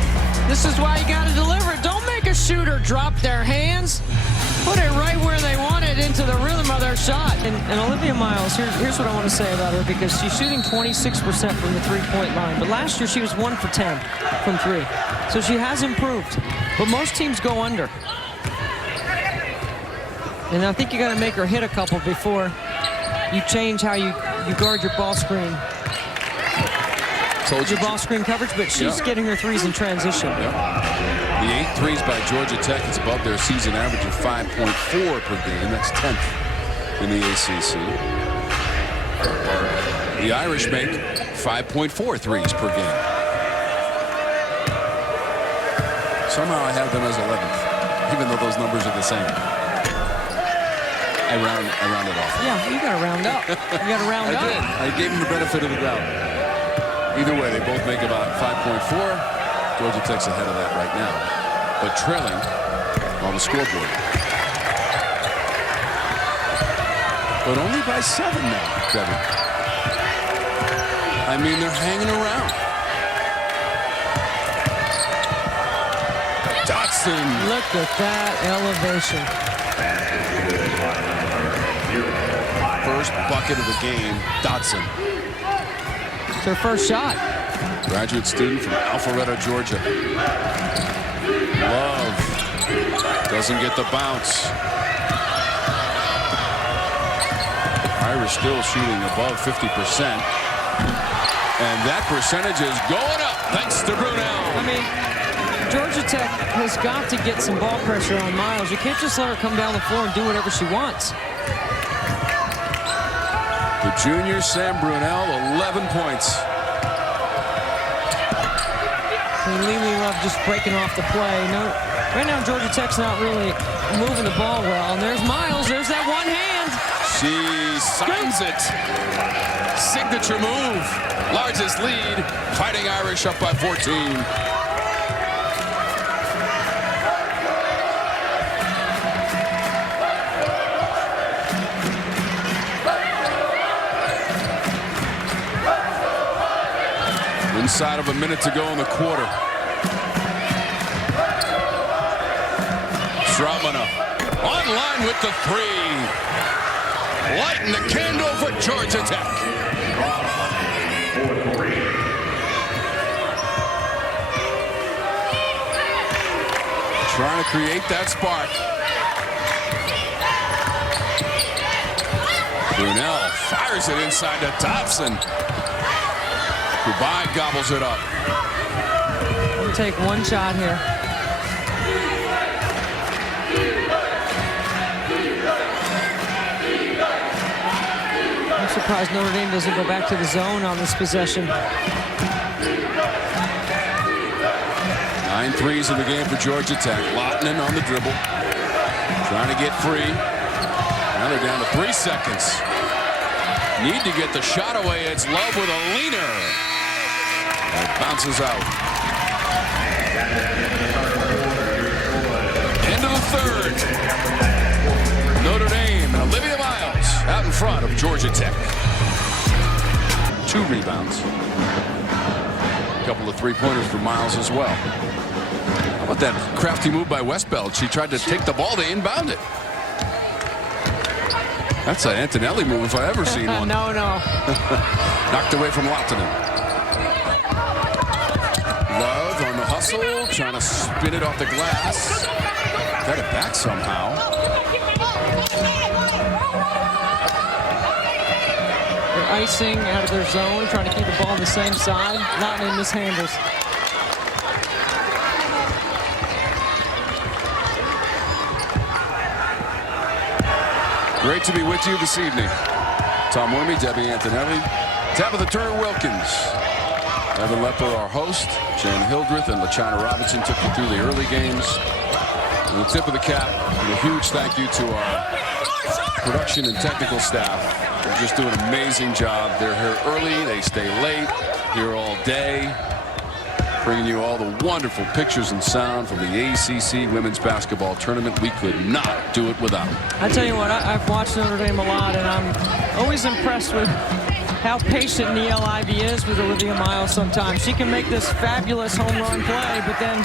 This is why you got to deliver it. Don't make a shooter drop their hands. Put it right where they want it, into the rhythm of their shot. And Olivia Miles, here's what I want to say about her, because she's shooting 26% from the three-point line. But last year she was 1 for 10 from 3. So she has improved. But most teams go under. And I think you got to make her hit a couple before you change how you guard your ball screen. Your ball screen coverage, but she's getting her threes in transition. The 8 threes by Georgia Tech is above their season average of 5.4 per game. That's 10th in the ACC. The Irish make 5.4 threes per game. Somehow I have them as 11th, even though those numbers are the same. I rounded off. Yeah, you got to round up. You got to round up. I did. I gave them the benefit of the doubt. Either way, they both make about 5.4. Georgia Tech's ahead of that right now, but trailing on the scoreboard. But only by 7 now, Debbie. I mean, they're hanging around. Dotson. Look at that elevation. First bucket of the game, Dotson. It's her first shot. Graduate student from Alpharetta, Georgia. Love doesn't get the bounce. Irish still shooting above 50%. And that percentage is going up thanks to Brunel. I mean, Georgia Tech has got to get some ball pressure on Miles. You can't just let her come down the floor and do whatever she wants. The junior Sam Brunel, 11 points. Lily Love just breaking off the play. No, right now Georgia Tech's not really moving the ball well. And there's Miles. There's that one hand. She signs it. Signature move. Largest lead. Fighting Irish up by 14. Inside of a minute to go in the quarter. Strautmana online with the three. Lighting the candle for Georgia Tech. Trying to create that spark. Brunel fires it inside to Dobson. Kubai gobbles it up. We'll take one shot here. I'm surprised Notre Dame doesn't go back to the zone on this possession. 9 threes in the game for Georgia Tech. Lottinen on the dribble. Trying to get free. Now they're down to 3 seconds. Need to get the shot away. It's Love with a leaner. It bounces out. End of the third. Notre Dame and Olivia Miles out in front of Georgia Tech. 2 rebounds. A couple of three-pointers for Miles as well. How about that crafty move by Westbeld? She tried to take the ball to inbound it. That's an Antonelli move if I ever seen one. No. Knocked away from Lottinen. Love on the hustle, trying to spin it off the glass. Got it back somehow. They're icing out of their zone, trying to keep the ball on the same side. Lottinen mishandles. Great to be with you this evening. Tom Wormy, Debbie Antonelli, Tabitha Turner-Wilkins, Evan Lepper, our host, Jen Hildreth, and LaChina Robinson took you through the early games. And the tip of the cap, and a huge thank you to our production and technical staff. They're just doing an amazing job. They're here early, they stay late, here all day, bringing you all the wonderful pictures and sound from the ACC women's basketball tournament. We could not do it without them. I tell you what, I've watched Notre Dame a lot, and I'm always impressed with how patient Niele Ivey is with Olivia Miles sometimes. She can make this fabulous home run play, but then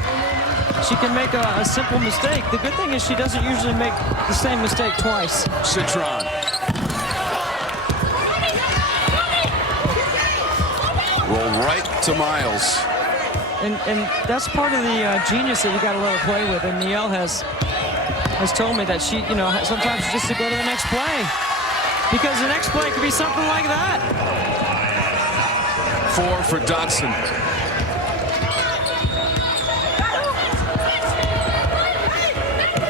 she can make a simple mistake. The good thing is she doesn't usually make the same mistake twice. Citron. Roll right to Miles. And that's part of the genius that you got to let her play with. And Niele has told me that she, sometimes just to go to the next play. Because the next play could be something like that. 4 for Dotson.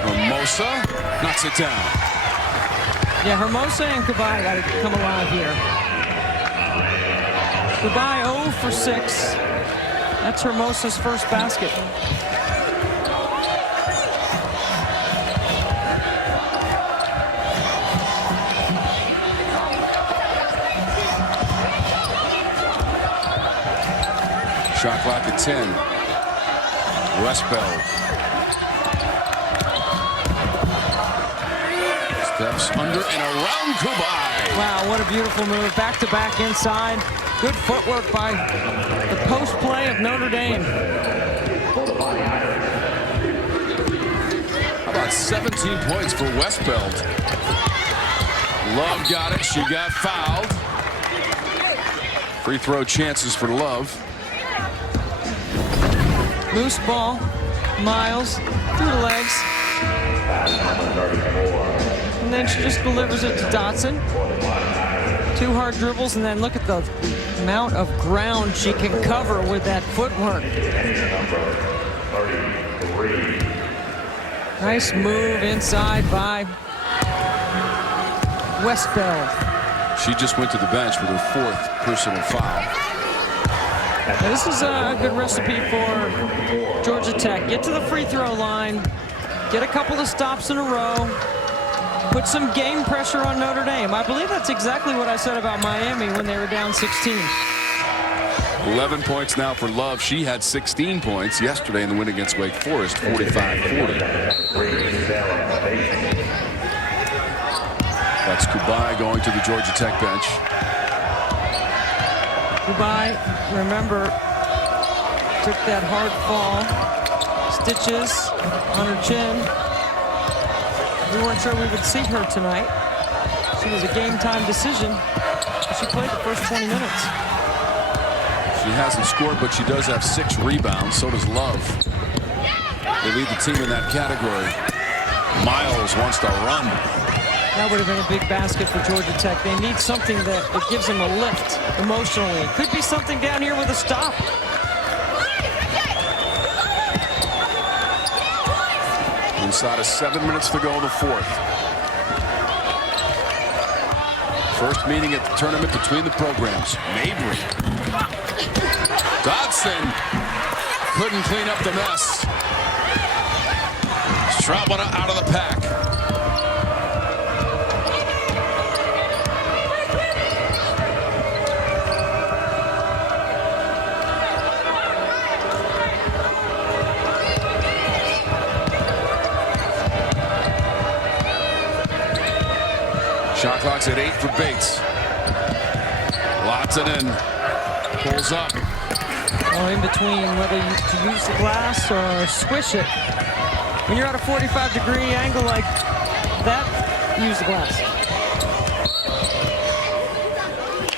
Hermosa knocks it down. Yeah, Hermosa and Kubai got to come alive here. Kubai 0 for 6. That's Hermosa's first basket. Shot clock at 10. Westbeld. Steps under and around Kubai. Wow, what a beautiful move. Back-to-back inside. Good footwork by the post play of Notre Dame. How about 17 points for Westbeld? Love got it. She got fouled. Free throw chances for Love. Loose ball. Miles through the legs. And then she just delivers it to Dotson. 2 hard dribbles, and then look at the amount of ground she can cover with that footwork. Nice move inside by Westbeld. She just went to the bench with her 4th personal foul. Now this is a good recipe for Georgia Tech. Get to the free throw line, get a couple of stops in a row, put some game pressure on Notre Dame. I believe that's exactly what I said about Miami when they were down 16. 11 points now for Love. She had 16 points yesterday in the win against Wake Forest, 45-40. That's Kubai going to the Georgia Tech bench. Kubai, remember, took that hard fall. Stitches on her chin. We weren't sure we would see her tonight. She was a game-time decision. She played the first 20 minutes. She hasn't scored, but she does have 6 rebounds. So does Love. They lead the team in that category. Miles wants to run. That would have been a big basket for Georgia Tech. They need something that gives them a lift emotionally. Could be something down here with a stop. Inside of 7 minutes to go in the 4th. First meeting at the tournament between the programs. Mabry. Dotson couldn't clean up the mess. Strabana out of the pack. Shot clock's at 8 for Bates. Lotzen pulls up. Well, in between whether you use the glass or squish it. When you're at a 45-degree angle like that, use the glass.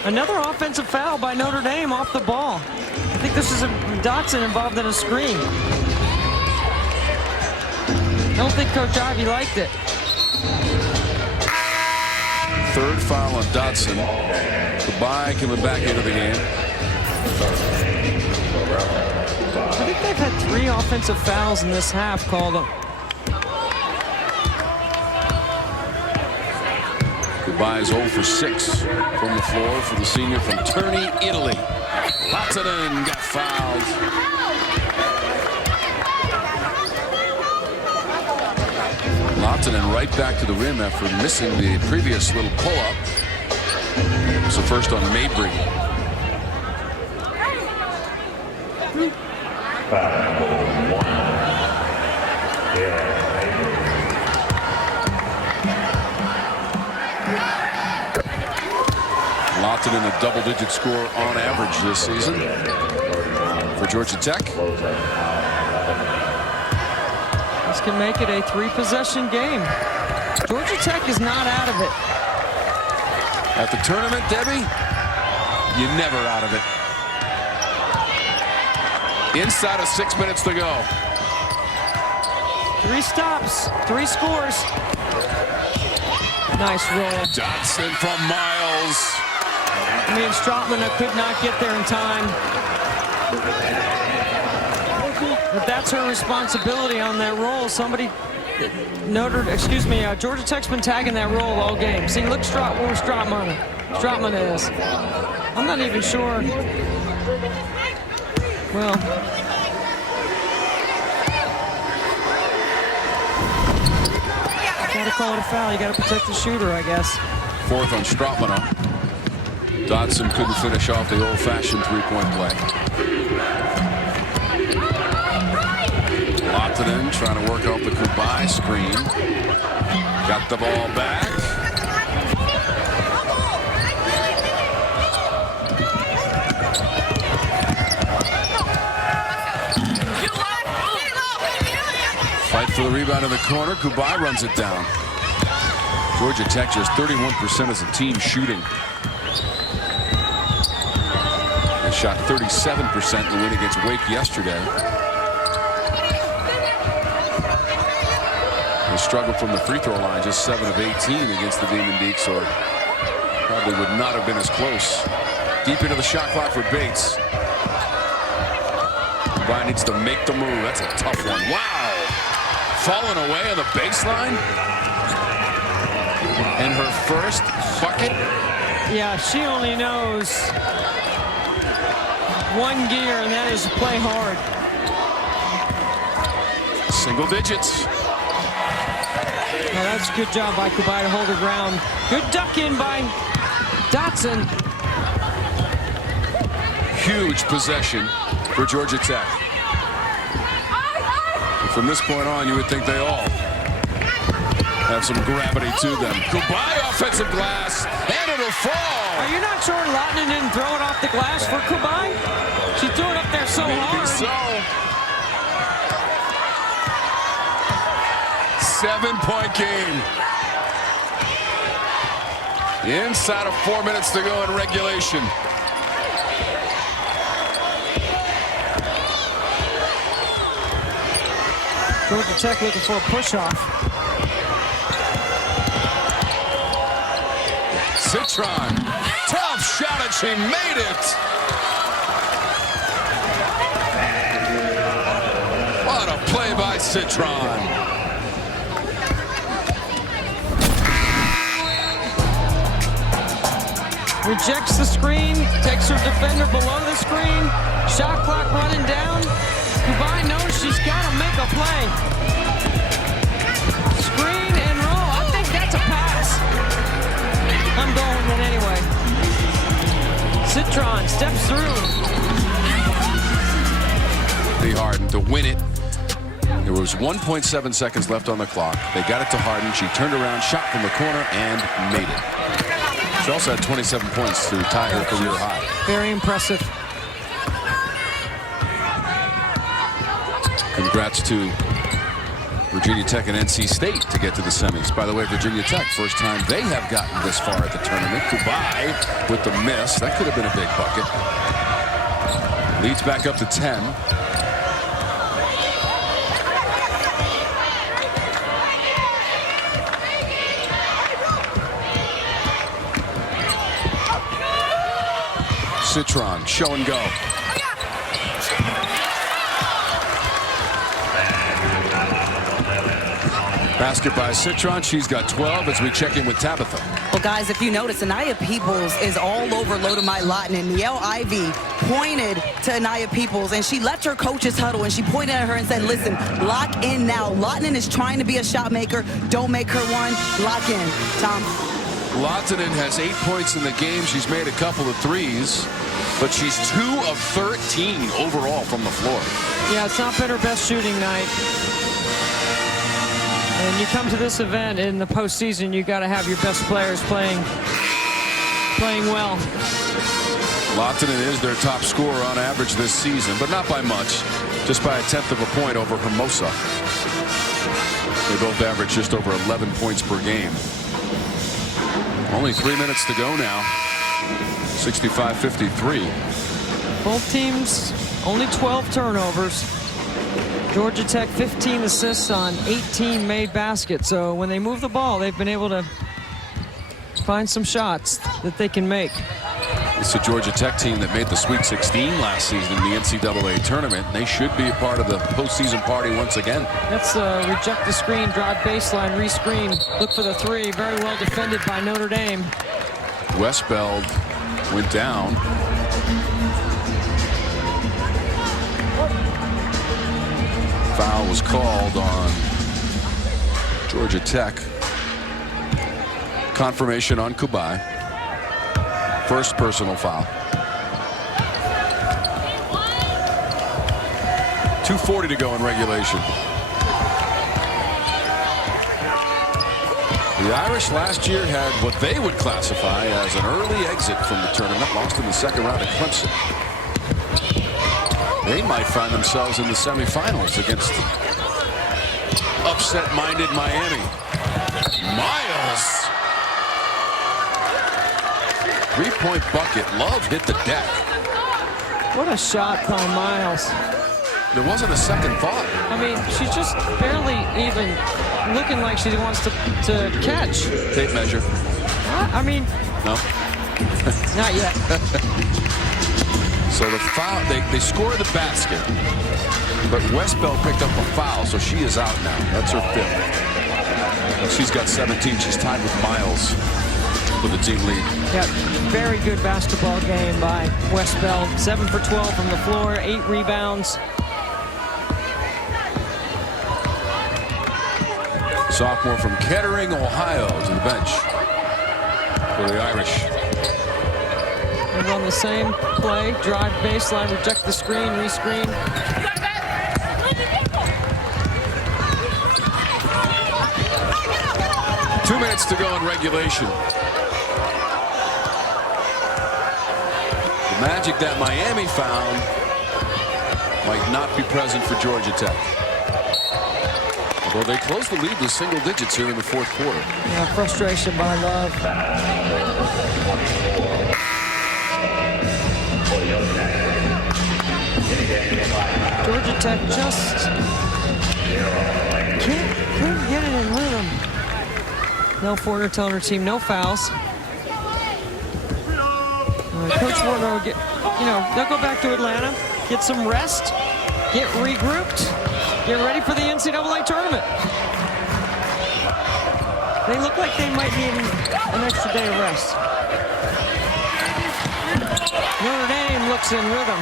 Another offensive foul by Notre Dame off the ball. I think this is Dotson involved in a screen. I don't think Coach Ivey liked it. 3rd foul on Dotson. Kubai coming back into the game. I think they've had 3 offensive fouls in this half called up. Kubai is 0 for 6 from the floor for the senior from Terni, Italy. Lotzen got fouled. Lotzen right back to the rim after missing the previous little pull-up. So first on Mabry. Lotzen in a double-digit score on average this season for Georgia Tech. This can make it a 3-possession game. Georgia Tech is not out of it. At the tournament, Debbie, you're never out of it. Inside of 6 minutes to go. 3 stops, 3 scores. Nice roll. Dotson from Miles. Me and Stratman could not get there in time. But that's her responsibility on that roll. Somebody, Georgia Tech's been tagging that roll all game. See, look where Stratman is. I'm not even sure. Well, gotta call it a foul. You gotta protect the shooter, I guess. 4th on Stratman. Dotson couldn't finish off the old-fashioned 3-point play. Lotten trying to work off the Kubai screen. Got the ball back. Fight for the rebound in the corner. Kubai runs it down. Georgia Tech just 31% as a team shooting. They shot 37% in the win against Wake yesterday. They struggled from the free throw line, just 7 of 18 against the Demon Deacs, or probably would not have been as close. Deep into the shot clock for Bates. Brian needs to make the move. That's a tough one. Wow. Falling away on the baseline. And her first bucket. Yeah, she only knows one gear, and that is to play hard. Single digits. Well, that's a good job by Kubai to hold her ground. Good duck in by Dotson. Huge possession for Georgia Tech. And from this point on, you would think they all have some gravity to them. Kubai offensive glass, and it'll fall. Are you not sure Lautinen didn't throw it off the glass for Kubai? She threw it up there so hard. Maybe so. 7-point game. Inside of 4 minutes to go in regulation. Georgia Tech looking for a push-off. Citron, tough shot, and she made it. What a play by Citron. Rejects the screen, takes her defender below the screen. Shot clock running down. Kubai knows she's got to make a play. Screen and roll. I think that's a pass. I'm going with it anyway. Citron steps through. Lee Harden to win it. There was 1.7 seconds left on the clock. They got it to Harden. She turned around, shot from the corner, and made it. She also had 27 points to tie her career high. Very impressive. Congrats to Virginia Tech and NC State to get to the semis. By the way, Virginia Tech, first time they have gotten this far at the tournament. Kubai with the miss. That could have been a big bucket. Leads back up to 10. Citron, show and go. Basket by Citron. She's got 12 as we check in with Tabitha. Well, guys, if you notice, Anaya Peoples is all over Lodomai Lautinen. Niele Ivey pointed to Anaya Peoples, and she left her coach's huddle, and she pointed at her and said, listen, lock in now. Lautinen is trying to be a shot maker. Don't make her one. Lock in. Tom. Lautinen has 8 points in the game. She's made a couple of threes, but she's 2 of 13 overall from the floor. Yeah, it's not been her best shooting night. And you come to this event in the postseason, you got to have your best players playing well. Lautinen is their top scorer on average this season, but not by much. Just by 1/10 of a point over Hermosa. They both average just over 11 points per game. Only 3 minutes to go now. 65-53. Both teams only 12 turnovers. Georgia Tech 15 assists on 18 made baskets. So when they move the ball, they've been able to find some shots that they can make. It's a Georgia Tech team that made the Sweet 16 last season in the NCAA tournament. They should be a part of the postseason party once again. That's reject the screen, drive baseline, re-screen, look for the three. Very well defended by Notre Dame. Westbeld went down. Foul was called on Georgia Tech. Confirmation on Kubai. First personal foul. 2:40 to go in regulation. The Irish last year had what they would classify as an early exit from the tournament, lost in the second round at Clemson. They might find themselves in the semifinals against upset-minded Miami. Miles 3-point bucket. Love hit the deck. What a shot by Miles. There wasn't a second thought. I mean, she's just barely even looking like she wants to catch. Tape measure. I mean, No. not yet. So the foul, they score the basket, but Westbell picked up a foul, so she is out now. That's her 5th. And she's got 17. She's tied with Miles for the team lead. Yeah, very good basketball game by Westbell. 7 for 12 from the floor, 8 rebounds. Sophomore from Kettering, Ohio, to the bench for the Irish. They run the same play, drive baseline, reject the screen, rescreen. Two minutes to go in regulation. The magic that Miami found might not be present for Georgia Tech. Although they closed the lead to single digits here in the 4th quarter. Yeah, frustration by Love. Georgia Tech just couldn't get it in rhythm. Nell Fortner telling her team no fouls. Coach Fortner will get, they'll go back to Atlanta, get some rest, get regrouped, get ready for the NCAA tournament. They look like they might need an extra day of rest. Notre Dame looks in rhythm.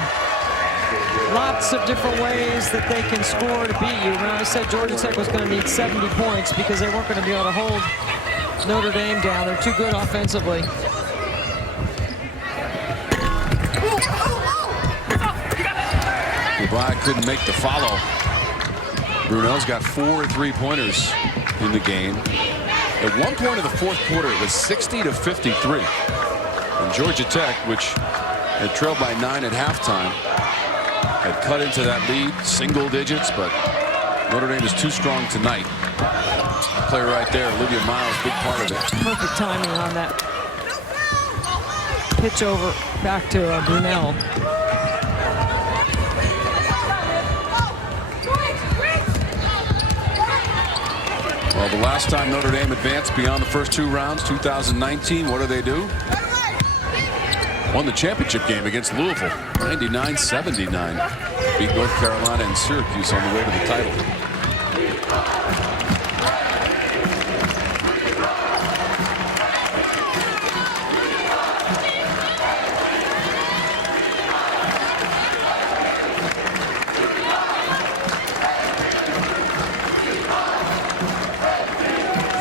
Lots of different ways that they can score to beat you. When I said Georgia Tech was going to need 70 points because they weren't going to be able to hold Notre Dame down. They're too good offensively. Dubai couldn't make the follow. Brunel's got 4 3-pointers in the game. At one point in the 4th quarter, it was 60-53. And Georgia Tech, which had trailed by 9 at halftime, had cut into that lead, single digits, but Notre Dame is too strong tonight. Player right there, Olivia Miles, big part of it. Perfect timing on that pitch over back to Brunel. Well, the last time Notre Dame advanced beyond the first 2 rounds, 2019, what do? Won the championship game against Louisville, 99-79. Beat North Carolina and Syracuse on the way to the title.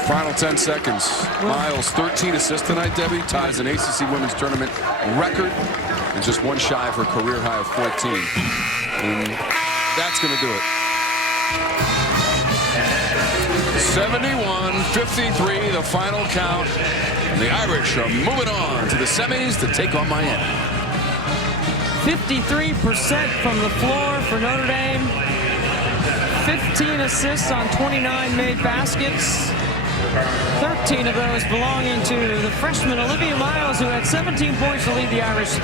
Final 10 seconds. Miles, 13 assists tonight, Debbie. Ties an ACC Women's Tournament record. And just one shy of her career high of 14. And that's going to do it. 71-53, the final count. And the Irish are moving on to the semis to take on Miami. 53% from the floor for Notre Dame. 15 assists on 29 made baskets. 13 of those belonging to the freshman Olivia Miles, who had 17 points to lead the Irish